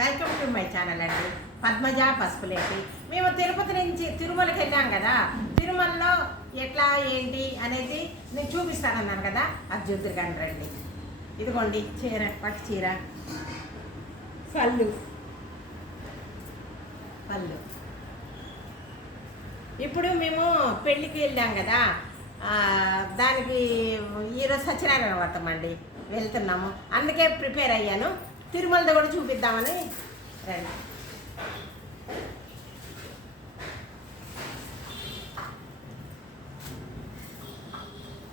Welcome to my channel అండి. పద్మజ పసుపులేటి. మేము తిరుపతి నుంచి తిరుమలకి వెళ్ళాం కదా, తిరుమలలో ఎట్లా ఏంటి అనేది నేను చూపిస్తానన్నాను కదా, అది చూద్దరు రండి. ఇదిగోండి చీర, పట్టు చీర, పళ్ళు. ఇప్పుడు మేము పెళ్ళికి వెళ్ళాం కదా, దానికి ఈరోజు సత్యనారాయణ వ్రతం అండి, వెళ్తున్నాము. అందుకే ప్రిపేర్ అయ్యాను. తిరుమలది కూడా చూపిద్దామని రండి.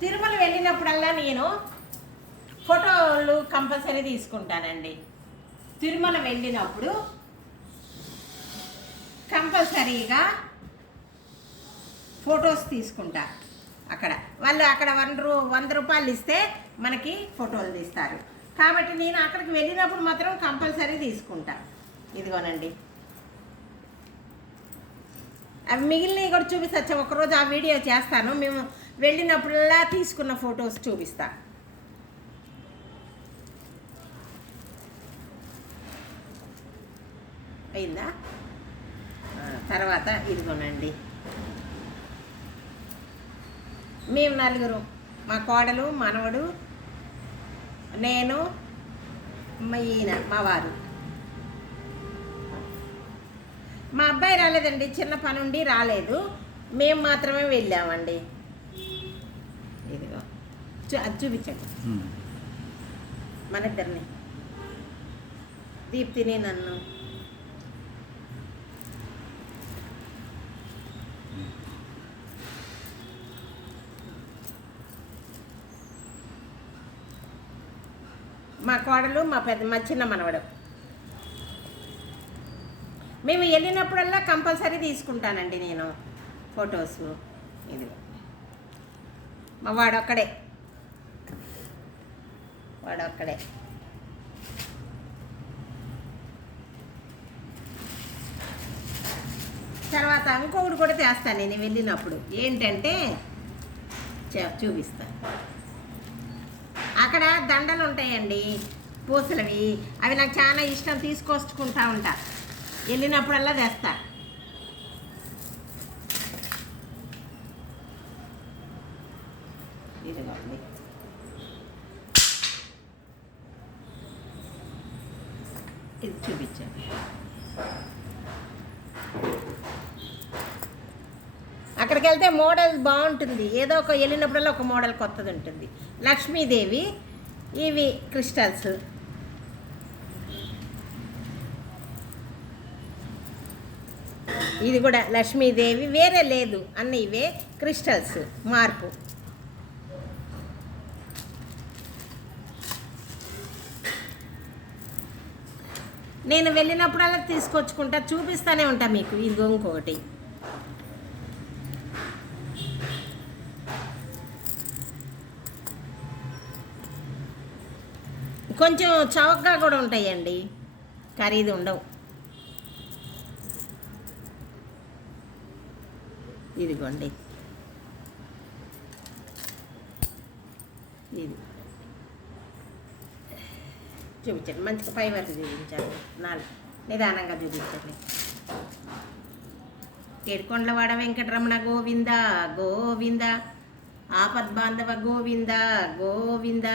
తిరుమల వెళ్ళినప్పుడల్లా నేను ఫోటోలు కంపల్సరీ తీసుకుంటానండి. తిరుమల వెళ్ళినప్పుడు కంపల్సరీగా ఫొటోస్ తీసుకుంటా. వాళ్ళు అక్కడ 100 రూపాయలు ఇస్తే మనకి ఫోటోలు తీస్తారు. కాబట్టి నేను అక్కడికి వెళ్ళినప్పుడు మాత్రం కంపల్సరీ తీసుకుంటా. ఇదిగోనండి, అవి మిగిలినవి కూడా చూపిస్తా. ఒకరోజు ఆ వీడియో చేస్తాను. మేము వెళ్ళినప్పుడల్లా తీసుకున్న ఫొటోస్ చూపిస్తా. అయిందా? తర్వాత ఇదిగోనండి, మేము 4, మా కోడలు, మనవడు, నేను, ఈయన మా వారు. మా అబ్బాయి రాలేదండి, చిన్న పని ఉండి రాలేదు. మేము మాత్రమే వెళ్ళామండి. ఇదిగో అది చూపించండి మన ఇద్దరిని, దీప్తిని, నన్ను. మా కోడలు, మా చిన్న మనవడు. మేము వెళ్ళినప్పుడల్లా కంపల్సరీ తీసుకుంటానండి నేను ఫొటోస్. ఇది మా వాడొక్కడే. తర్వాత ఇంకొకటి కూడా చేస్తాను నేను వెళ్ళినప్పుడు. ఏంటంటే చూపిస్తాను. అక్కడ దండలు ఉంటాయండి, పూసలవి. అవి నాకు చాలా ఇష్టం, తీసుకొచ్చుకుంటా ఉంటా. వెళ్ళినప్పుడల్లా తెస్తా. ఇదిగోండి, ఇది చూపించాను. అక్కడికి వెళ్తే మోడల్ బాగుంటుంది. ఏదో ఒక వెళ్ళినప్పుడల్లా ఒక మోడల్ కొత్తది ఉంటుంది. లక్ష్మీదేవి, ఇవి క్రిస్టల్స్. ఇది కూడా లక్ష్మీదేవి, వేరే లేదు, అన్నీ ఇవే క్రిస్టల్స్ మార్పు. నేను వెళ్ళినప్పుడల్లా తీసుకొచ్చుకుంటా, చూపిస్తూనే ఉంటా మీకు. ఇది ఇంకొకటి, కొంచెం చౌకగా కూడా ఉంటాయండి, ఖరీదు ఉండవు. ఇదిగోండి, ఇది చూపించండి. మంచిగా పై వరకు చూపించాలి, 4 నిదానంగా చూపించండి. ఏడుకొండలవాడ వెంకటరమణ గోవింద గోవింద, ఆపద్బాంధవ గోవింద గోవింద,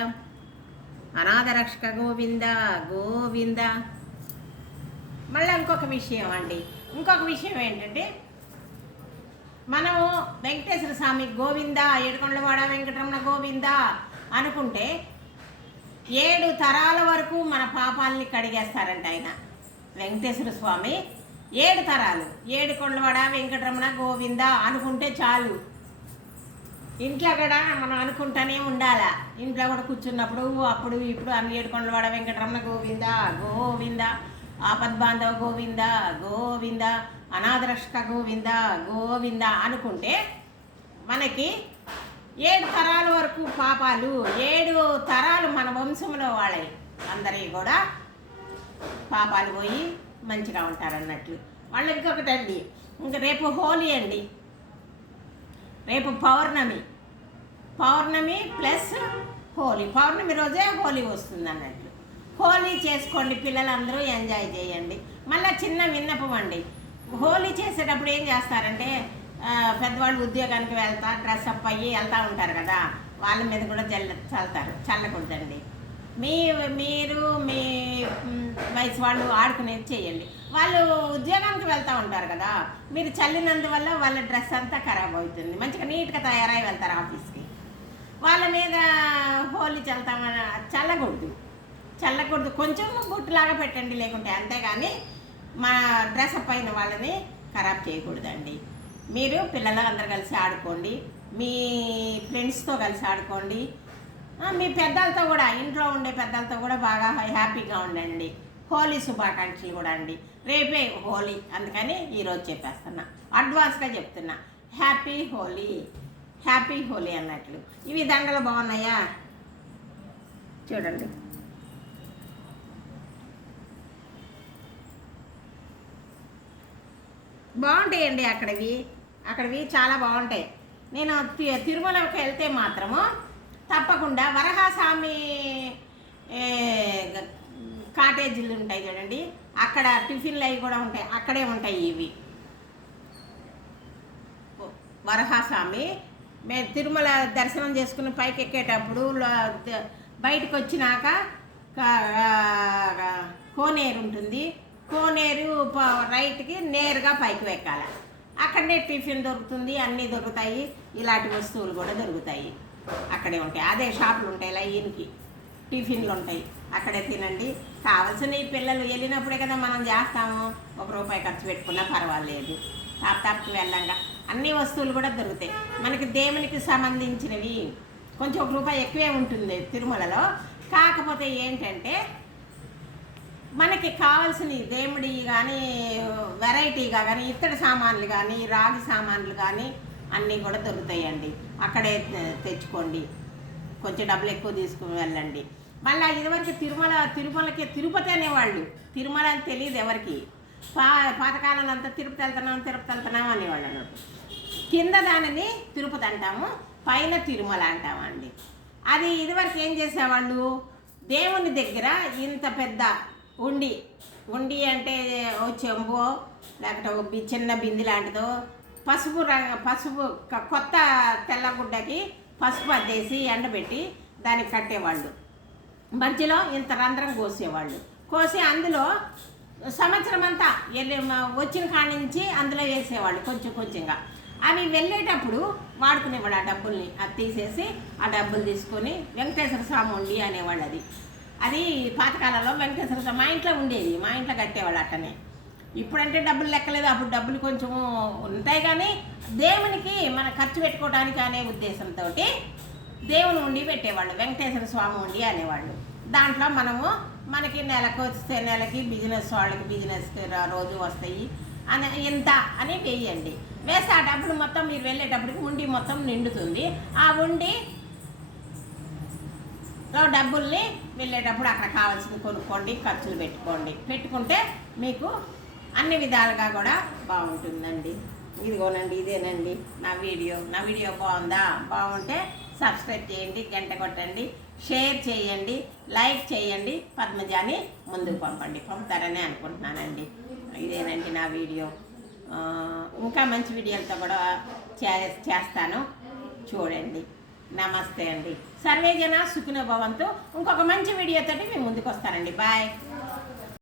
అనాథ రక్షక గోవింద గోవింద. మళ్ళీ ఇంకొక విషయం అండి, ఏంటంటే మనము వెంకటేశ్వర స్వామి గోవింద, ఏడుకొండలవాడ వెంకటరమణ గోవింద అనుకుంటే 7 తరాల వరకు మన పాపాలని కడిగేస్తారంట ఆయన. వెంకటేశ్వర స్వామి 7 తరాలు, ఏడుకొండలవాడ వెంకటరమణ గోవింద అనుకుంటే చాలు. ఇంట్లో కూడా మనం అనుకుంటూనే ఉండాలా. ఇంట్లో కూడా కూర్చున్నప్పుడు అప్పుడు ఇప్పుడు అన్ని ఏడుకొండలవాడ వెంకటరమణ గోవింద గోవింద, ఆపద్బాంధవ గోవింద గోవింద, అనాథ రక్షక గోవింద గోవింద అనుకుంటే మనకి 7 తరాల వరకు పాపాలు, 7 తరాలు మన వంశంలో వాళ్ళవి అందరికీ కూడా పాపాలు పోయి మంచిగా ఉంటారన్నట్లు. వాళ్ళు ఇంకొకటండి, ఇంకా రేపు హోలీ అండి. రేపు పౌర్ణమి ప్లస్ హోలీ. పౌర్ణమి రోజే హోలీ వస్తుంది అన్నట్లు. హోలీ చేసుకోండి, పిల్లలందరూ ఎంజాయ్ చేయండి. మళ్ళీ చిన్న విన్నపం అండి, హోలీ చేసేటప్పుడు ఏం చేస్తారంటే పెద్దవాళ్ళు ఉద్యోగానికి డ్రెస్అప్ అయ్యి వెళ్తూ ఉంటారు కదా, వాళ్ళ మీద కూడా చల్లకూడదండి. మీరు మీ వయసు వాళ్ళు ఆడుకునేది చేయండి. వాళ్ళు ఉద్యోగానికి వెళ్తూ ఉంటారు కదా, మీరు చల్లినందువల్ల వాళ్ళ డ్రెస్ అంతా ఖరాబ్ అవుతుంది. మంచిగా నీట్గా తయారై వెళ్తారు ఆఫీస్కి. వాళ్ళ మీద హోలీ చల్లకూడదు. కొంచెం బుట్టులాగా పెట్టండి, లేకుంటే అంతేగాని మా డ్రెస్అప్ అయిన వాళ్ళని ఖరాబ్ చేయకూడదండి. మీరు పిల్లలు అందరు కలిసి ఆడుకోండి, మీ ఫ్రెండ్స్తో కలిసి ఆడుకోండి, మీ పెద్దలతో కూడా, ఇంట్లో ఉండే పెద్దలతో కూడా బాగా హ్యాపీగా ఉండండి. హోలీ శుభాకాంక్షలు కూడా అండి. రేపే హోలీ, అందుకని ఈరోజు చెప్పేస్తున్నా, అడ్వాన్స్గా చెప్తున్నా, హ్యాపీ హోలీ అన్నట్లు. ఇవి దండలు బాగున్నాయా చూడండి. బాగుంటాయండి, అక్కడివి చాలా బాగుంటాయి. నేను తిరుమలకి వెళ్తే మాత్రము తప్పకుండా వరహాస్వామి కాటేజీలు ఉంటాయి చూడండి, అక్కడ టిఫిన్లు అవి కూడా ఉంటాయి, అక్కడే ఉంటాయి ఇవి. వరహాస్వామి మేము తిరుమల దర్శనం చేసుకుని పైకి ఎక్కేటప్పుడు బయటకు వచ్చినాక కోనేరు ఉంటుంది, కోనేరు రైట్కి నేరుగా పైకి ఎక్కాలి. అక్కడనే టిఫిన్ దొరుకుతుంది, అన్నీ దొరుకుతాయి, ఇలాంటి వస్తువులు కూడా దొరుకుతాయి, అక్కడే ఉంటాయి. అదే షాపులు ఉంటాయి, లైన్కి టిఫిన్లు ఉంటాయి, అక్కడే తినండి. కావాల్సిన పిల్లలు వెళ్ళినప్పుడే కదా మనం చేస్తాము, ₹1 ఖర్చు పెట్టుకున్నా పర్వాలేదు. తాపకి వెళ్ళంగా అన్ని వస్తువులు కూడా దొరుకుతాయి. మనకి దేవునికి సంబంధించినవి కొంచెం ₹1 ఎక్కువే ఉంటుంది తిరుమలలో. కాకపోతే ఏంటంటే మనకి కావాల్సిన దేవుడి కానీ వెరైటీగా కానీ ఇత్తడి సామాన్లు కానీ రాగి సామాన్లు కానీ అన్నీ కూడా దొరుకుతాయండి. అక్కడే తెచ్చుకోండి, కొంచెం డబ్బులు ఎక్కువ తీసుకుని వెళ్ళండి. మళ్ళీ ఇదివరకు తిరుమలకి తిరుపతి అనేవాళ్ళు, తిరుమల అని తెలియదు ఎవరికి. పాతకాలంలో అంతా తిరుపతి వెళ్తున్నాం అనేవాళ్ళు అన్నట్టు. కింద దానిని తిరుపతి అంటాము, పైన తిరుమల అంటామండి. అది ఇదివరకు ఏం చేసేవాళ్ళు, దేవుని దగ్గర ఇంత పెద్ద ఉండి అంటే ఓ చెంబో లేకపోతే చిన్న బింది లాంటిదో పసుపు కొత్త తెల్లగుడ్డకి పసుపు అద్దేసి ఎండబెట్టి దానికి కట్టేవాళ్ళు. మధ్యలో ఇంత రంధ్రం కోసి అందులో సంవత్సరం అంతా వచ్చిన కాడి నుంచి అందులో వేసేవాళ్ళు కొంచెంగా. అవి వెళ్ళేటప్పుడు వాడుకునేవాడు, ఆ డబ్బుల్ని అది తీసేసి ఆ డబ్బులు తీసుకొని వెంకటేశ్వర స్వామి ఉండి అనేవాళ్ళు. అది పాతకాలంలో వెంకటేశ్వర స్వామి మా ఇంట్లో ఉండేది, మా ఇంట్లో కట్టేవాళ్ళు అట్టనే. ఇప్పుడంటే డబ్బులు లెక్కలేదు, అప్పుడు డబ్బులు కొంచెము ఉంటాయి, కానీ దేవునికి మన ఖర్చు పెట్టుకోవడానికి అనే ఉద్దేశంతో దేవుని ఉండి పెట్టేవాళ్ళు, వెంకటేశ్వర స్వామి ఉండి అనేవాళ్ళు. దాంట్లో మనకి నెలకి బిజినెస్ వాళ్ళకి బిజినెస్కి రోజు వస్తాయి అని ఎంత అని వేయండి. వేస్తే ఆ డబ్బులు మొత్తం మీరు వెళ్ళేటప్పటికి ఉండి మొత్తం నిండుతుంది. ఆ ఉండిలో డబ్బుల్ని వెళ్ళేటప్పుడు అక్కడ కావాల్సింది కొనుక్కోండి, ఖర్చులు పెట్టుకుంటే మీకు అన్ని విధాలుగా కూడా బాగుంటుందండి. ఇదిగోనండి, ఇదేనండి నా వీడియో బాగుంటే సబ్స్క్రైబ్ చేయండి, గంట కొట్టండి, షేర్ చేయండి, లైక్ చేయండి, పద్మజాని ముందుకు పంపుతారని అనుకుంటున్నానండి. ఇదేనండి నా వీడియో. ఇంకా మంచి వీడియోలతో కూడా చేస్తాను, చూడండి. నమస్తే అండి. సర్వేజన సుఖినో భవంతు. ఇంకొక మంచి వీడియోతోటి మీ ముందుకు వస్తానండి. బాయ్.